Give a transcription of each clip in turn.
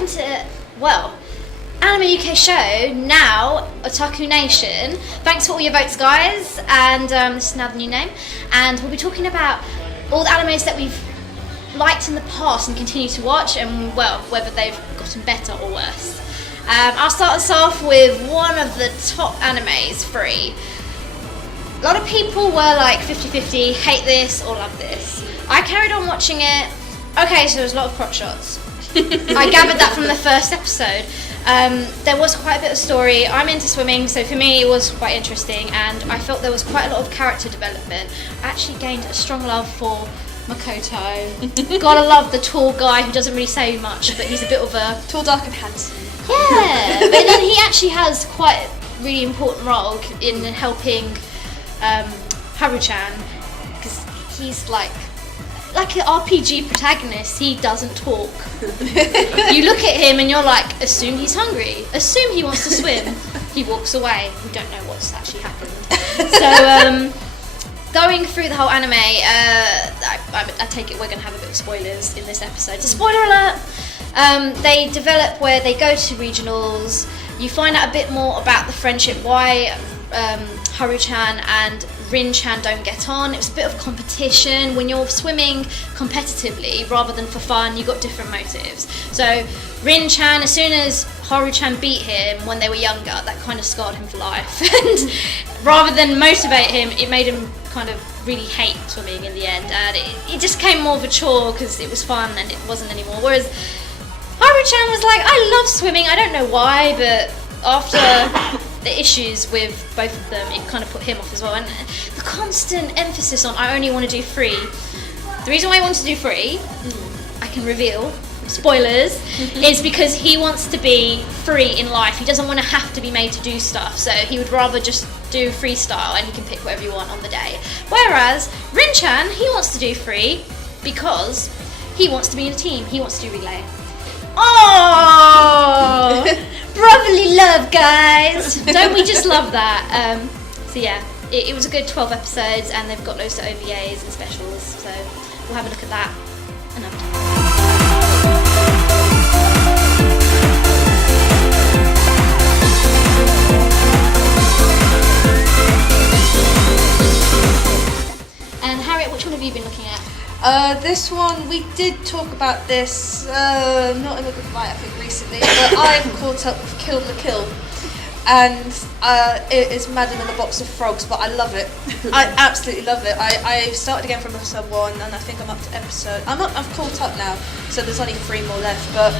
welcome to, Anime UK show, now Otaku Nation. Thanks for all your votes, guys, and this is now the new name, and we'll be talking about all the animes that we've liked in the past and continue to watch, and whether they've gotten better or worse. I'll start us off with one of the top animes, Free. A lot of people were like 50-50, hate this or love this. I carried on watching it. Okay, so there's a lot of crotch shots. I gathered that from the first episode. There was quite a bit of story. I'm into swimming, so for me it was quite interesting, and I felt there was quite a lot of character development. I actually gained a strong love for Makoto. Gotta love the tall guy who doesn't really say much, but he's a bit of a... Tall, dark and handsome. Yeah, but then he actually has quite a really important role in helping Haru-chan, because he's like an RPG protagonist. He doesn't talk. You look at him and you're like, assume he's hungry, assume he wants to swim. He walks away. We don't know what's actually happened. So going through the whole anime, I take it we're going to have a bit of spoilers in this episode. So spoiler alert. They develop where they go to regionals. You find out a bit more about the friendship, why Haru-chan and Rin-chan don't get on. It was a bit of competition. When you're swimming competitively rather than for fun, you've got different motives. So Rin-chan, as soon as Haru-chan beat him when they were younger, that kind of scarred him for life. And rather than motivate him, it made him kind of really hate swimming in the end. And it just came more of a chore because it was fun and it wasn't anymore. Whereas Haru-chan was like, I love swimming, I don't know why, but after the issues with both of them, it kind of put him off as well. And the constant emphasis on, I only want to do free. The reason why I want to do free, I can reveal, spoilers, is because he wants to be free in life. He doesn't want to have to be made to do stuff, so he would rather just do freestyle and he can pick whatever you want on the day. Whereas Rin-chan, he wants to do free because he wants to be in a team, he wants to do relay. Oh, brotherly love, guys. Don't we just love that? So yeah, it was a good 12 episodes, and they've got loads of OVAs and specials, so we'll have a look at that another time. And Harriet, which one have you been looking at? This one, we did talk about this, not in a good light I think recently, but I've caught up with Kill the Kill, and it is madder than a box of frogs, but I love it. I absolutely love it. I started again from episode 1, and I think I'm up to I've caught up now, so there's only 3 more left, but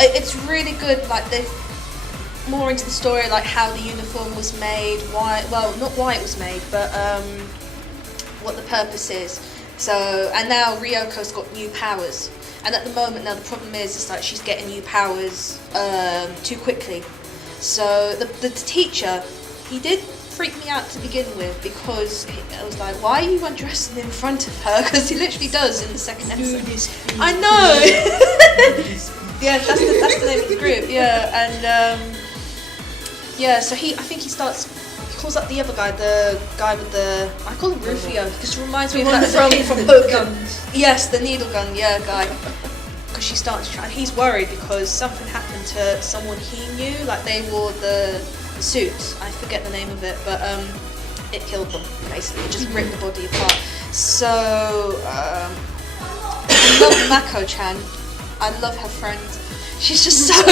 it's really good. Like, they've more into the story, like how the uniform was made, not why it was made, but what the purpose is. So, and now Ryoko's got new powers, and at the moment now the problem is like she's getting new powers too quickly. So the teacher, he did freak me out to begin with, because I was like, why are you undressing in front of her? Because he literally does in the second episode. I know. Yeah, that's the name of the group. Yeah, and so I think he calls up the other guy, the guy with I call him Rufio, because it reminds me of that from Hook. Yes, the needle gun, guy. Because she's starting to try, and he's worried because something happened to someone he knew, like they wore the suit, I forget the name of it, but it killed them, basically, it just ripped the body apart. So, I love Mako-chan, I love her friend, she's just so,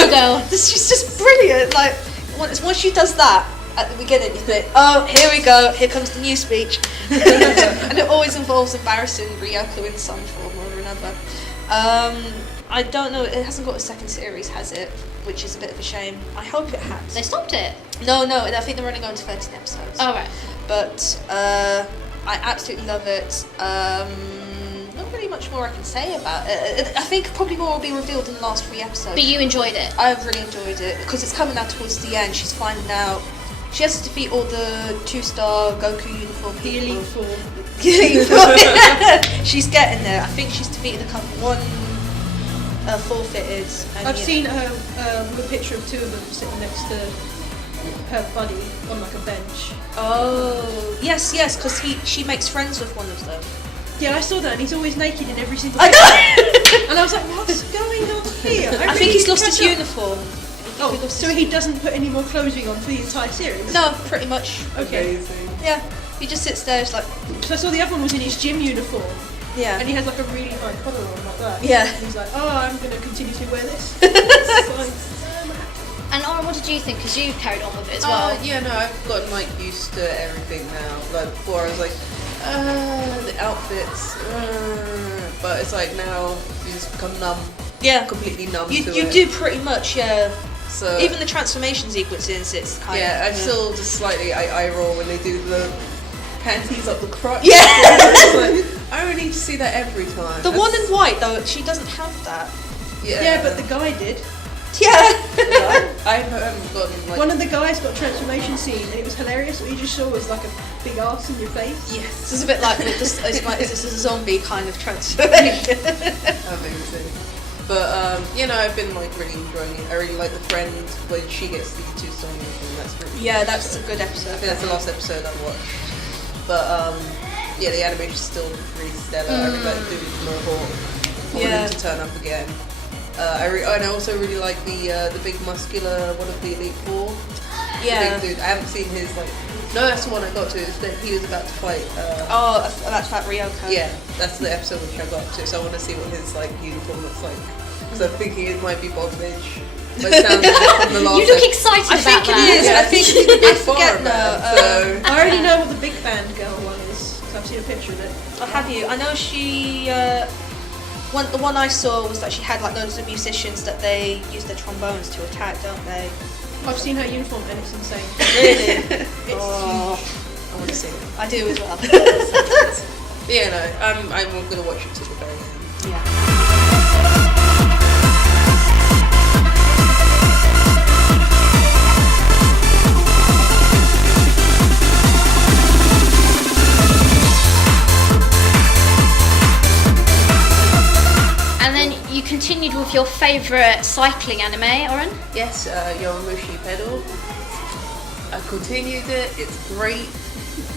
she's just brilliant, like, once she does that, at the beginning you think, oh, here we go, here comes the new speech. And it always involves embarrassing Ryoko in some form or another. I don't know, it hasn't got a second series, has it? Which is a bit of a shame. I hope it has. They stopped it? No, I think they're only going to 13 episodes. Oh, right. But I absolutely love it. Not really much more I can say about it. I think probably more will be revealed in the last 3 episodes. But you enjoyed it? I've really enjoyed it, because it's coming out towards the end. She's finding out she has to defeat all the 2-star Goku uniform people. Elite Four. She's getting there. I think she's defeated a couple. One forfeited. I've seen a picture of 2 of them sitting next to her buddy on like a bench. Oh, yes, because she makes friends with one of them. Yeah, I saw that, and he's always naked in every single I picture. know! And I was like, what's going on here? I think he's lost his uniform. Oh, so he doesn't put any more clothing on for the entire series? No, pretty much. Okay. Amazing. Yeah, he just sits there, it's like, So I saw the other one was in his gym uniform, yeah. and he has like a really high collar on like that. Yeah. And he's like, oh, I'm going to continue to wear this. It's like, And Aaron, what did you think? Because you carried on with it as well. Yeah, no, I've gotten like used to everything now. Like before, I was like, the outfits, but it's like now you just become numb, Yeah. completely numb You to you it. do pretty much, yeah. So Even the transformation sequences, it's kind yeah, of... I'm still just slightly I roll when they do the panties up the crotch. Yeah. It's like, I don't need to see that every time. The one in white, though, she doesn't have that. yeah, but the guy did. Yeah. I haven't gotten like. One of the guys got a transformation scene, and it was hilarious. What you just saw was like a big arse in your face. Yes. This is a bit like, is this a zombie kind of transformation? Amazing. But I've been like really enjoying it. I really like the friend when she gets the two stones, and that's really Yeah, that's a good I episode. think that's the last episode I watched. But the animation's still really stellar. I really like doing Mohawk. I want Yeah. him to turn up again. And I also really like the big muscular one of the Elite Four. Yeah. The big dude. I haven't seen his like. No, that's the one I got to. Is that he was about to fight. Oh, that's about Ryoko. Yeah, that's the episode which I got to. So I want to see what his like uniform looks like. Because I'm thinking it might be bondage. But it sounds like from the last. You look excited I about think that. it is. Yeah, I think I forget now. So I already know what the big band girl one is, because I've seen a picture of it. Have you? I know she. The one I saw was that she had like loads of musicians that they use their trombones to attack, don't they? I've seen her uniform and it's insane. Really? It's I want to see it. I do as well. But yeah, no, I'm gonna watch it to the very end. Yeah. And then you continued with your favourite cycling anime, Oren? Yes, Yoramushi Pedal. I continued it. It's great.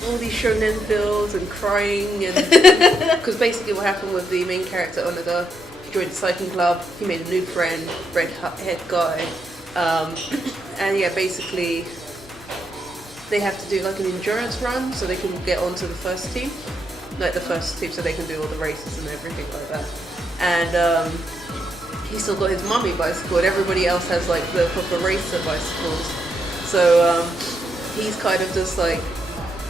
All these shonen feels and crying, and because basically what happened with the main character Onoda, he joined the cycling club. He made a new friend, red head guy, and yeah, basically they have to do like an endurance run so they can get onto the first team, so they can do all the races and everything like that. And he's still got his mummy bicycle, and everybody else has like the proper racer bicycles. So he's kind of just like,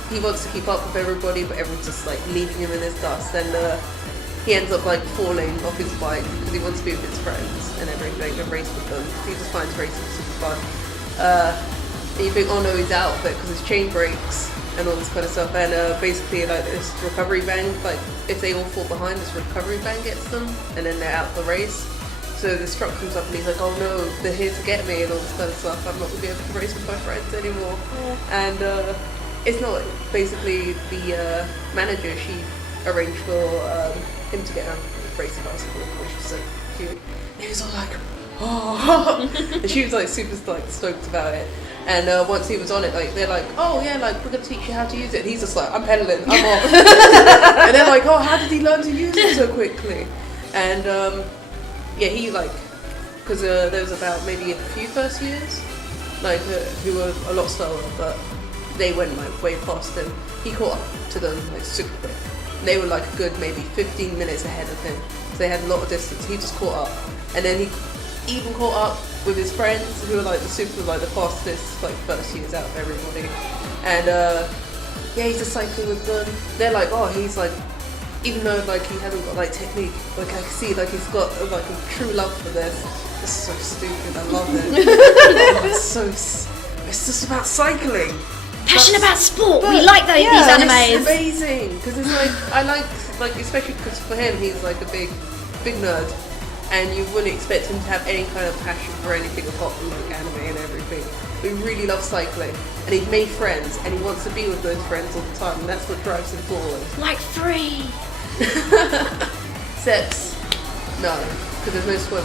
he wants to keep up with everybody, but everyone's just like leaving him in his dust. And he ends up like falling off his bike because he wants to be with his friends and everything and race with them. He just finds racing super fun. And you think, oh no, he's out of it because his chain breaks and all this kind of stuff. And basically like this recovery bang, like if they all fall behind, this recovery bang gets them and then they're out of the race. So this truck comes up and he's like, oh no, they're here to get me and all this kind of stuff. I'm not going to be able to race with my friends anymore. Yeah. And it's not basically the manager, she arranged for him to get a racing bicycle, which was so cute. And he was all like, oh, and she was like super like stoked about it. And once he was on it, like they're like, oh yeah, like we're gonna teach you how to use it. And he's just like, I'm pedaling, I'm off. And they're like, oh, how did he learn to use it so quickly? And yeah, he like, because there was about maybe a few first years, like who were a lot slower, but they went like way past him. He caught up to them like super quick. They were like a good maybe 15 minutes ahead of him. So they had a lot of distance. He just caught up, and then he even caught up with his friends who were like the fastest like first years out of everybody. And yeah, he's just cycling with them. They're like, oh, he's like, even though like he hasn't got like technique, like I can see like he's got like a true love for this. This is so stupid. I love it. Oh, it's just about cycling. Passion about sport. We like these It's animes. amazing because it's like I like especially because for him he's like a big nerd, and you wouldn't expect him to have any kind of passion for anything apart from like anime and everything. But he really loves cycling, and he's made friends, and he wants to be with those friends all the time, and that's what drives him forward. Like free. Sex, no, because there's no swim.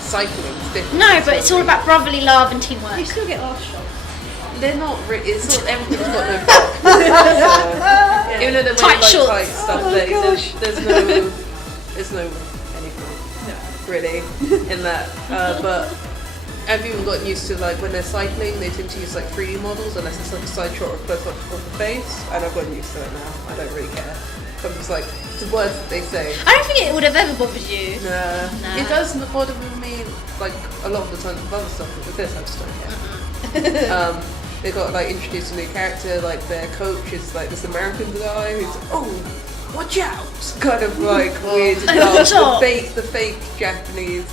Cycling is different. No, but it's all about brotherly love and You teamwork. still get arse shots. They're not really. It's sort of everything's got no back. So, even though they're Tight wearing like shorts. tight stuff, there's no anything. really, in that. But I've even gotten used to like when they're cycling, they tend to use like 3D models unless it's like a side shot or close up of the face, and I've gotten used to it now. I don't really care. I'm just like, the words that they say. I don't think it would have ever bothered you. Nah. Nah. It does bother me like a lot of the time with other stuff, but with this I just don't care. They got like introduced a new character, like their coach is like this American guy who's watch out, kind of like weird stuff. The fake Japanese,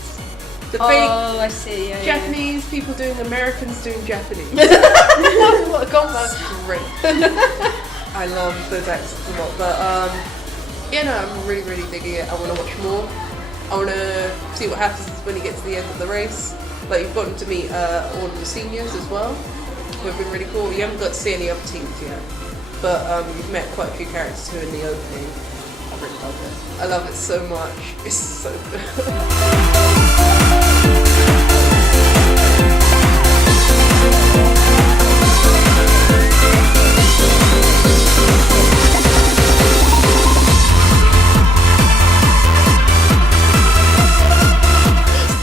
I see. Yeah, Japanese people doing Americans doing Japanese. What a combo! Great. I love those accents a lot, but I'm really digging it. I want to watch more. I want to see what happens when you get to the end of the race. Like you've gotten to meet all of the seniors as well, who have been really cool. You haven't got to see any other teams yet, but you've met quite a few characters who are in the opening. I really love it. I love it so much. It's so good.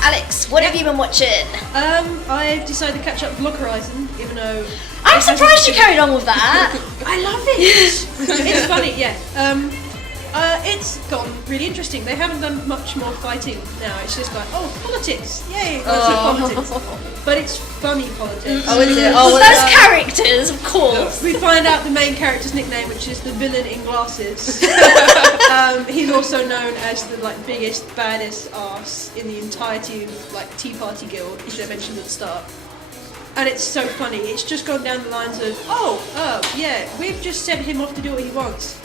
Alex, what have you been watching? I decided to catch up with Log Horizon, even though I'm surprised you carried on with that. I love it. It's funny, yeah. It's gotten really interesting. They haven't done much more fighting now. It's just like, politics, yay, lots of politics. But it's funny politics. Oh, is it? Those characters, of course. We find out the main character's nickname, which is the villain in glasses. He's also known as the biggest, baddest arse in the entirety of Tea Party Guild, which I mentioned at the start. And it's so funny. It's just gone down the lines of, we've just sent him off to do what he wants.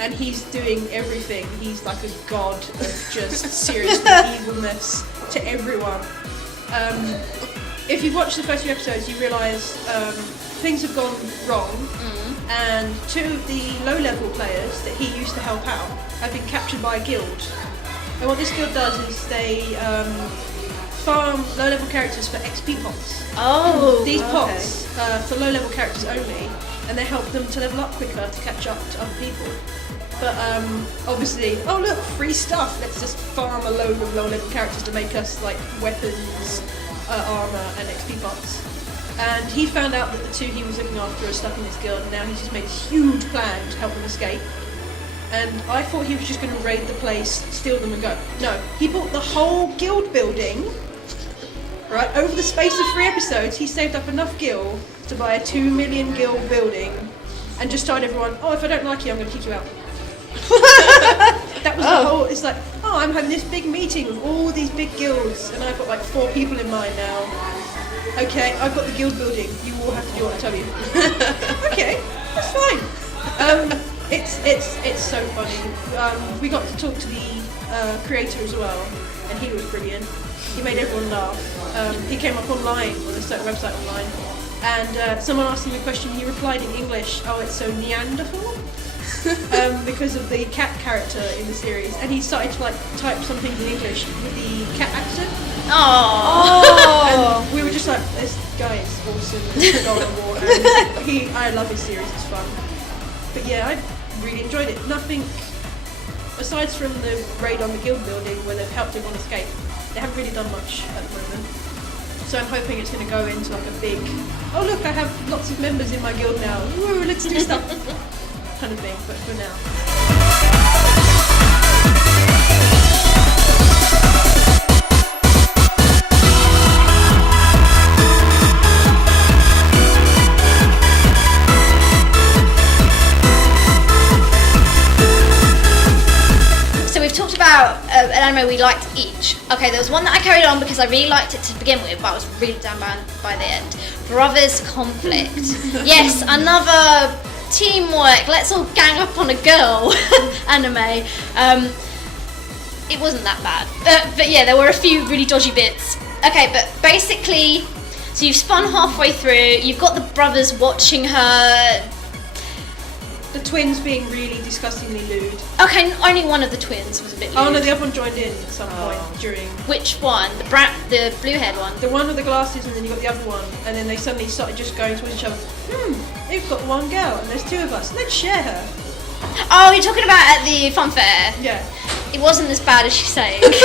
And he's doing everything. He's like a god of just seriously evilness to everyone. If you've watched the first few episodes, you realise things have gone wrong, and two of the low-level players that he used to help out have been captured by a guild. And what this guild does is they farm low-level characters for XP pots. These pots for low-level characters only, and they help them to level up quicker to catch up to other people. But obviously, look, free stuff. Let's just farm a load of low-level characters to make us weapons, armor, and XP pots. And he found out that the two he was looking after are stuck in this guild, and now he's just made a huge plan to help them escape. And I thought he was just going to raid the place, steal them, and go. No, he bought the whole guild building. Right, over the space of 3 episodes, he saved up enough gil to buy a 2 million gil building, and just told everyone, if I don't like you, I'm going to kick you out. That was the whole. It's like, I'm having this big meeting with all these big guilds, and I've got 4 people in mind now. Okay, I've got the guild building. You all have to do what I tell you. Okay, that's fine. It's so funny. We got to talk to the creator as well, and he was brilliant. He made everyone laugh. He came up online on a certain website online, and someone asked him a question. He replied in English. It's so Neanderthal. Because of the cat character in the series, and he started to type something in English with the cat accent. And we were just like, this guy is awesome. It's God of War, and I love his series. It's fun. But yeah, I really enjoyed it. Nothing aside from the raid on the guild building where they've helped everyone escape. They haven't really done much at the moment. So I'm hoping it's going to go into a big. Look, I have lots of members in my guild now. Woo, let's do stuff. Kind of thing, but for now. So we've talked about an anime we liked each. Okay, there was one that I carried on because I really liked it to begin with, but I was really down by the end. Brothers Conflict. Yes, another teamwork, let's all gang up on a girl anime. It wasn't that bad, but yeah, there were a few really dodgy bits. Okay, but basically, so you've spun halfway through, you've got the brothers watching her. The twins being really disgustingly lewd. Okay, only one of the twins was a bit lewd. Oh no, the other one joined in at some point during. Which one? The blue-haired one? The one with the glasses, and then you got the other one, and then they suddenly started just going towards each other. They've got one girl, and there's 2 of us. Let's share her. Oh, you're talking about at the fun fair? Yeah. It wasn't as bad as she's saying. It's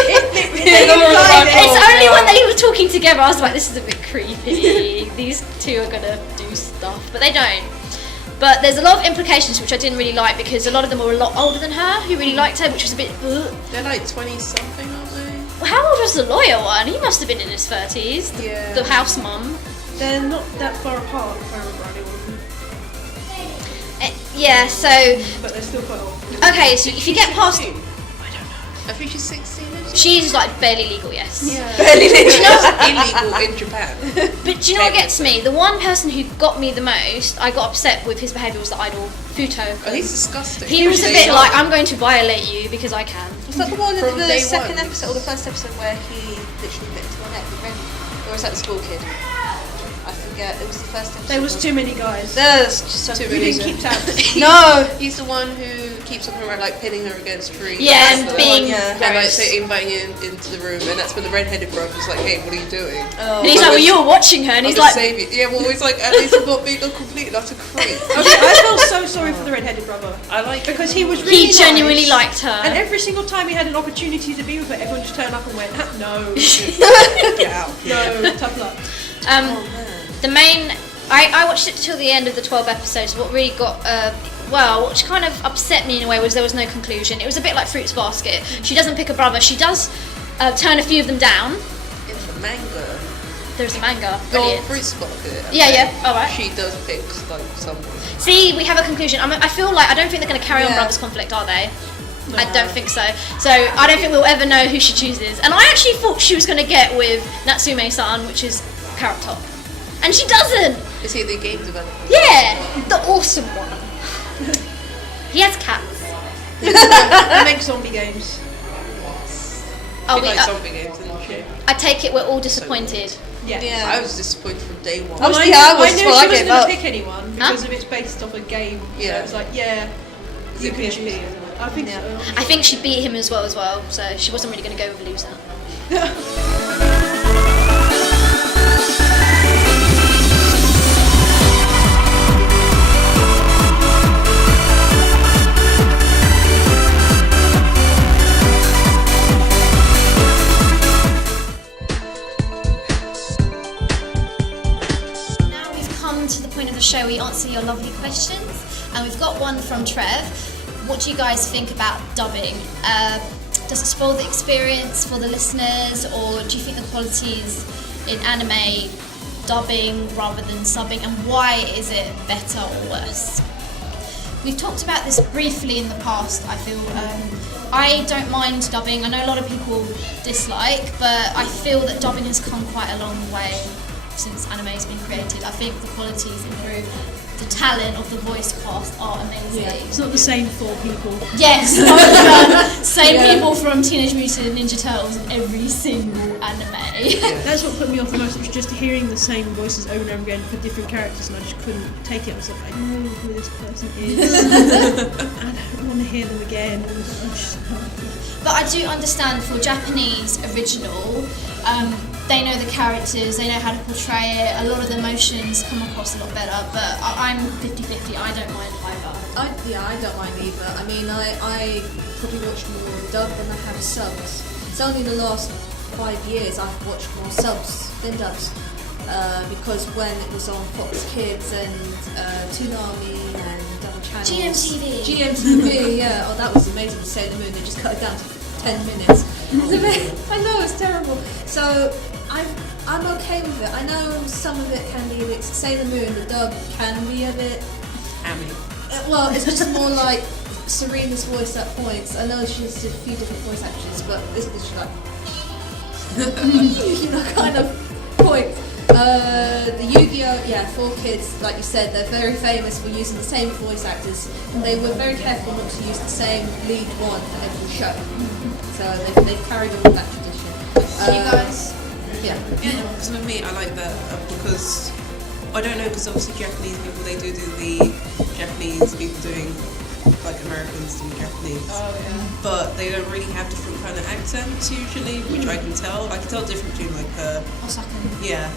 Only when they were talking together, I was like, this is a bit creepy. These two are gonna do stuff, but they don't. But there's a lot of implications which I didn't really like because a lot of them were a lot older than her who really liked her, which was a bit. Ugh. They're like 20 something, aren't they? Well, how old was the lawyer one? He must have been in his 30s. Yeah. The house mum. They're not that far apart, if I remember anyone. Yeah. So But they're still quite old. okay. So if you get past, I think she's 16. she's like barely legal. Yes. Barely illegal in Japan. But do you know what gets me? The one person who got me the most, I got upset with his behaviour was the idol, Futo. Oh, he's disgusting. He was a bit like, I'm going to violate you because I can. Was that the one in From the day second one. episode or the first episode where he literally bit into her neck with Ren? Or was that the school kid? I forget. It was the first episode. There was too many guys. There's just so Too You many. didn't keep tabs. No! He's the one who keeps on around, like pinning her against trees. Yeah, That's and the being one. yeah. And like gross. so inviting you into the room, and that's when the redheaded brother's like, "Hey, what are you doing?" Oh. And he's like, well, you were watching her, and he's I'm like, just saving. Yeah, well, he's like, at least I'm not being a complete and utter creep. Okay, I felt so sorry for the redheaded brother. I like Because he was really he genuinely nice, liked her. And every single time he had an opportunity to be with her, everyone just turned up and went, no, Get out. no, tough luck. The main, I watched it till the end of the 12 episodes. What really got, which kind of upset me in a way was there was no conclusion. It was a bit like Fruits Basket. She doesn't pick a brother. She does turn a few of them down. In the manga. There's a manga. Oh, Brilliant. Fruits Basket. Yeah, alright. She does pick like someone. See, we have a conclusion. I feel like, I don't think they're going to carry on Yeah. Brothers Conflict, are they? I don't think so. So I don't think we'll ever know who she chooses. And I actually thought she was going to get with Natsume-san, which is Carrot Top. And she doesn't! Is he the game developer? Yeah! The awesome one. He has cats. They make zombie games. Oh, She likes zombie games, isn't she? I take it we're all disappointed. Yeah. Yeah. I was disappointed from day one. I was- I yeah, knew, I was I knew as well, I she wasn't gave going up. to pick anyone because of it's based off a game. So Yeah. it's like, yeah, you it can PSP, choose. isn't it? I think so. I think she beat him as well, so she wasn't really going to go with a loser. Now we've come to the point of the show where we answer your lovely questions, and we've got one from Trev. What do you guys think about dubbing? Does it spoil the experience for the listeners, or do you think the quality is in anime dubbing rather than subbing, and why is it better or worse? We've talked about this briefly in the past, I feel. I don't mind dubbing. I know a lot of people dislike, but I feel that dubbing has come quite a long way since anime has been created. I think the quality has improved. The talent of the voice cast are amazing. It's not the same for people. Yes, same people from Teenage Mutant Ninja Turtles in every single anime. That's what put me off the most. It was just hearing the same voices over and over again for different characters, and I just couldn't take it. I was like, I know who this person is. I don't want to hear them again. But I do understand for Japanese original, they know the characters, they know how to portray it, a lot of the emotions come across a lot better, but I'm 50-50, I don't mind either. I don't mind either. I mean, I probably watch more dub than I have subs. It's only the last 5 years I've watched more subs than dubs. Because when it was on Fox Kids and Toonami and other channels. GMTV, yeah. Oh, that was amazing. Sailor Moon, they just cut it down to 10 minutes. I know, it's terrible. So I'm okay with it. I know some of it can be a bit. Sailor Moon, the dub can be a bit. Hammy. Well, it's just more like Serena's voice at points. I know she's a few different voice actors, but this is just like kind of point. The Yu-Gi-Oh! Yeah, 4Kids, like you said, they're very famous for using the same voice actors. They were very careful not to use the same lead one for every show. So they've carried on that tradition. You guys? Yeah. Yeah, because with me, I like that because I don't know, because obviously Japanese people, they do the Japanese people doing like Americans do Japanese. But they don't really have different kind of accents usually, which I can tell. I can tell different between like Osaka. yeah,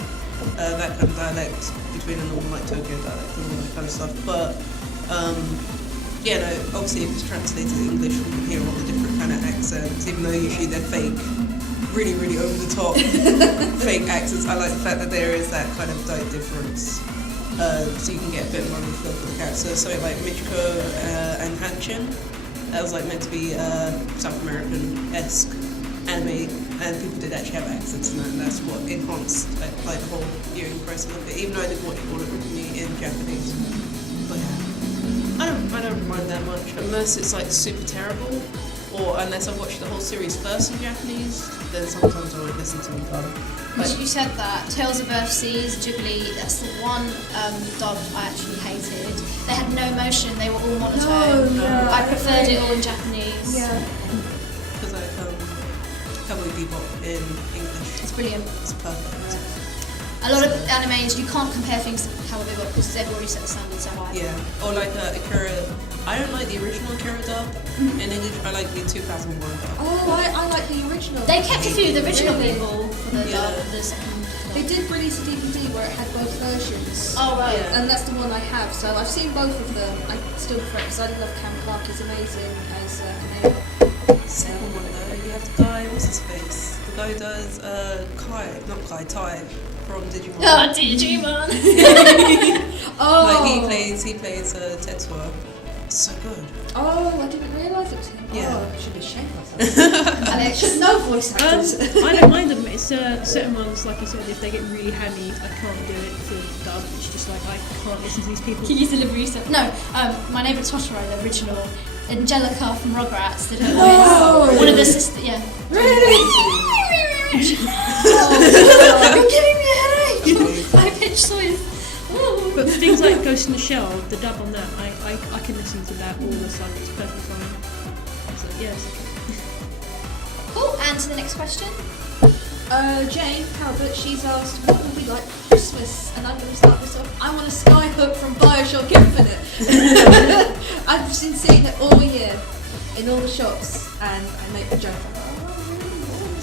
that kind of dialect between a normal like Tokyo dialect and all that kind of stuff. But yeah, no, obviously if it's translated to English, we can hear all the different kind of accents, even though usually they're fake, really, really over the top fake accents. I like the fact that there is that kind of like difference, so you can get a bit more of a feel for the characters. So like Michiko and Hanchin, that was like meant to be South American-esque anime, and people did actually have accents in that, and that's what enhanced like the whole viewing process of it. Even though I did watch all of it in Japanese, but yeah, I don't mind that much unless it's like super terrible, or unless I've watched the whole series first in Japanese. Then sometimes I won't listen to the dub. But you said that Tales of Earthseas, Ghibli, that's the one dub I actually hated. They had no motion, they were all monotone. I preferred it all in Japanese. Because I Cowboy Bebop in English. It's brilliant. It's perfect. A lot of animes, you can't compare things to Cowboy Bebop because they've already set the standard so high. Yeah. Or like Akira. I don't like the original Akira dub in English. I like the 2001 dub. Oh, I like the original. They kept a few of the original people for the Yeah. dub, the second. They did release a DVD where it had both versions. Oh right. Yeah. And that's the one I have, so I've seen both of them. I still prefer it because I love Cam Clark, he's amazing as Kaneko. Second one though, you have the guy, what's his face? The guy who does Tai from Digimon. Oh, Digimon. Oh! Like he plays Tetsuo. So good. Oh, I didn't realise it was him. Yeah. Oh, I should be ashamed of myself. Alex. Should know voice actors. I don't mind them. It's certain ones, like you said, if they get really hammy, I can't do it for dub. It's just like I can't listen to these people. Kiki's delivery set. No, My Neighbour Totoro, the original. Angelica from Rugrats did her voice. One of the sisters, yeah. Oh, you're giving me a headache. High pitched noise. But for things like Ghost in the Shell, the dub on that, I can listen to that all the time. It's perfectly fine. So yes. Cool. And to the next question. Jane Talbot, she's asked, what will be like for Christmas? And I'm going to start this off. I want a Skyhook from Bioshock Infinite. I've been seeing it all year in all the shops, and I make the joke.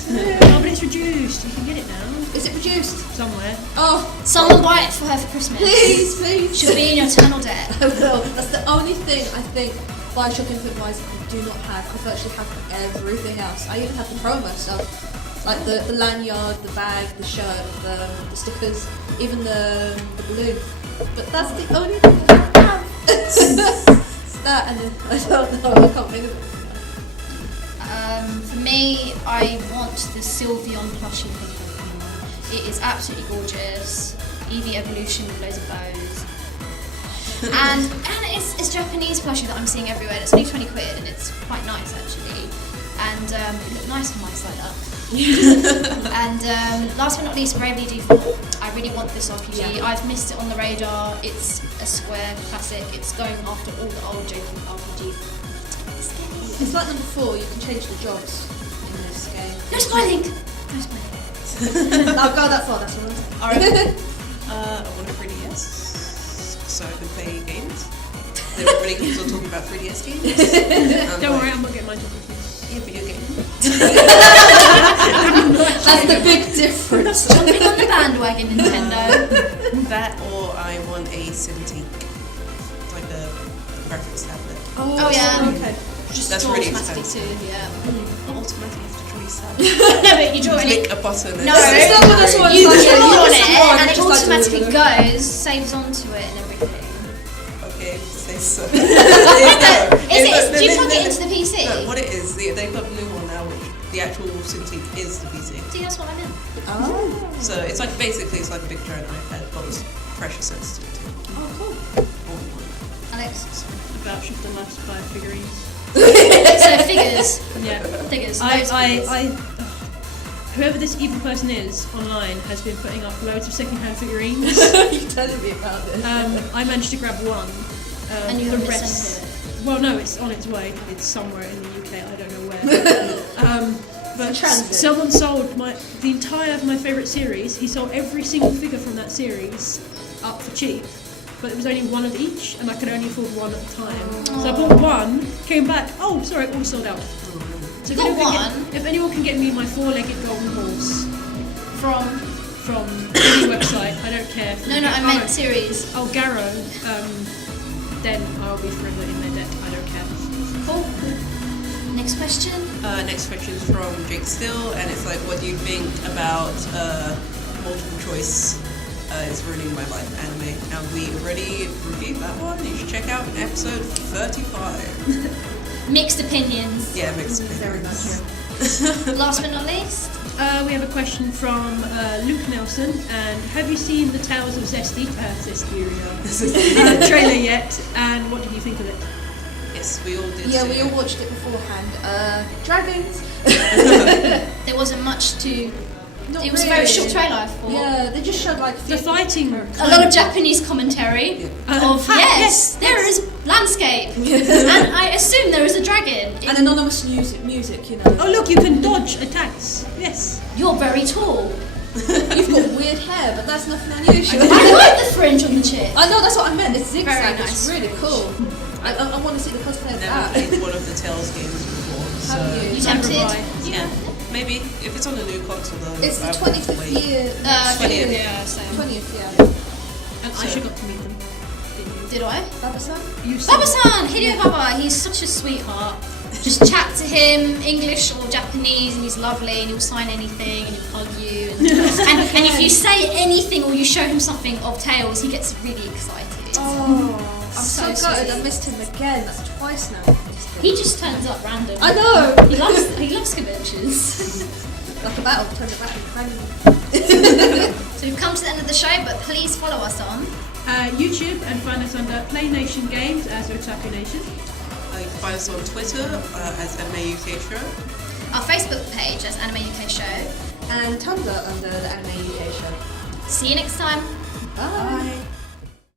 Oh, but it's reduced. You can get it now Is it produced? somewhere. Oh, Someone buy it for her for Christmas. please. She'll be in your eternal debt. I will. That's the only thing I think Bioshock Infinite wise I do not have. I virtually have everything else. I even have the promo stuff. Like the lanyard, the bag, the shirt, the stickers, even the balloon. But that's the only thing I don't have. It's that and I don't know, I can't think of it. For me, I want the Sylveon plushie Pokemon. It is absolutely gorgeous. Eevee evolution with loads of bows. and it's Japanese plushie that I'm seeing everywhere. It's only 20 quid and it's quite nice actually. And it looked nice on my side up. And last but not least, Bravely Default. I really want this RPG. Yeah. I've missed it on the radar. It's a Square classic. It's going after all the old JRPGs. It's like number 4, you can change the jobs in this game. No spoiling! No spoiling. I'll go that far, that's all. Alright. I want a 3DS so I can play games. Everybody keeps on talking about 3DS games. Don't worry, I'm not getting mine to Yeah, video game. That's the big difference. Jumping on the bandwagon, Nintendo. That or I want a Cintiq, like a graphics tablet. Oh, yeah. Okay. Just That's draw really automatically expensive. too, yeah. Not automatically, you have to draw yourself. No, but you draw it. Click a button. And No, It's not what this one's you like. draw This it one, and it just like- automatically goes, saves onto it and everything. Okay, say so. Do you plug it into the PC? No, what it is, they've got a new one now, which the actual Cintiq is the PC. See, that's what I meant. Oh. So it's like basically it's like a big giant iPad, but with pressure sensitivity. Oh, cool. All in one. Alex. about Shift the Last by figurines. So figures. Yeah. Figures. Whoever this evil person is online has been putting up loads of secondhand figurines. You're telling me about this. I managed to grab one. And you the haven't rest. sent it. Well, no, it's on its way. It's somewhere in the UK. I don't know where. But Transit. someone sold the entire of my favourite series. He sold every single figure from that series up for cheap. But it was only one of each, and I could only afford one at a time. So I bought one, came back. Oh, sorry, all sold out. So You got if anyone can get me my four-legged golden horse From any website, I don't care. no, I meant series. Oh, Garrow. then I'll be forever in their debt. I don't care. Cool. Next question. Next question is from Jake Still, and it's like, what do you think about multiple choice is ruining my life anime? And we already reviewed that one. You should check out episode 35. Mixed opinions. Yeah, mixed Very opinions. much, yeah. Last but not least. We have a question from Luke Nelson, and have you seen the Tales of Zesty? Trailer yet? And what did you think of it? Yes, we all did. Yeah, see we all it. watched it beforehand. Dragons. There wasn't much to. Not It was a very really. short trailer, I thought. Yeah, they just showed like The fighting. A lot of Japanese commentary of yes, there is landscape, and I assume there is a dragon. and anonymous music, you know. Oh look, you can dodge attacks. Yes. You're very tall. You've got weird hair, but that's nothing unusual. I like the fringe on the chick. I know, that's what I meant. It's Very zigzag. nice. It's really cool. I want to see the cosplay of Never that. played one of the Tales games before, so Have you? You tempted? yeah, maybe if it's on a new console though. It's the I have to 25th wait. year. 20th. Yeah, same. 20th, yeah. And Aisha got to meet them. Did I? Baba-san? You said Baba-san, Hideo Baba, he's such a sweetheart. Just chat to him, English or Japanese, and he's lovely, and he'll sign anything, and he'll hug you. And if you say anything or you show him something of Tales, he gets really excited. Oh, I'm So so gutted. sweet. I missed him again. That's twice now. He just turns up random. I know. He loves conventions. Like a battle, turn it back and So we've come to the end of the show, but please follow us on. YouTube and find us under Play Nation Games as Otaku Nation. You can find us on Twitter as Anime UK Show. Our Facebook page as Anime UK Show. and Tumblr under the Anime UK Show. See you next time. Bye.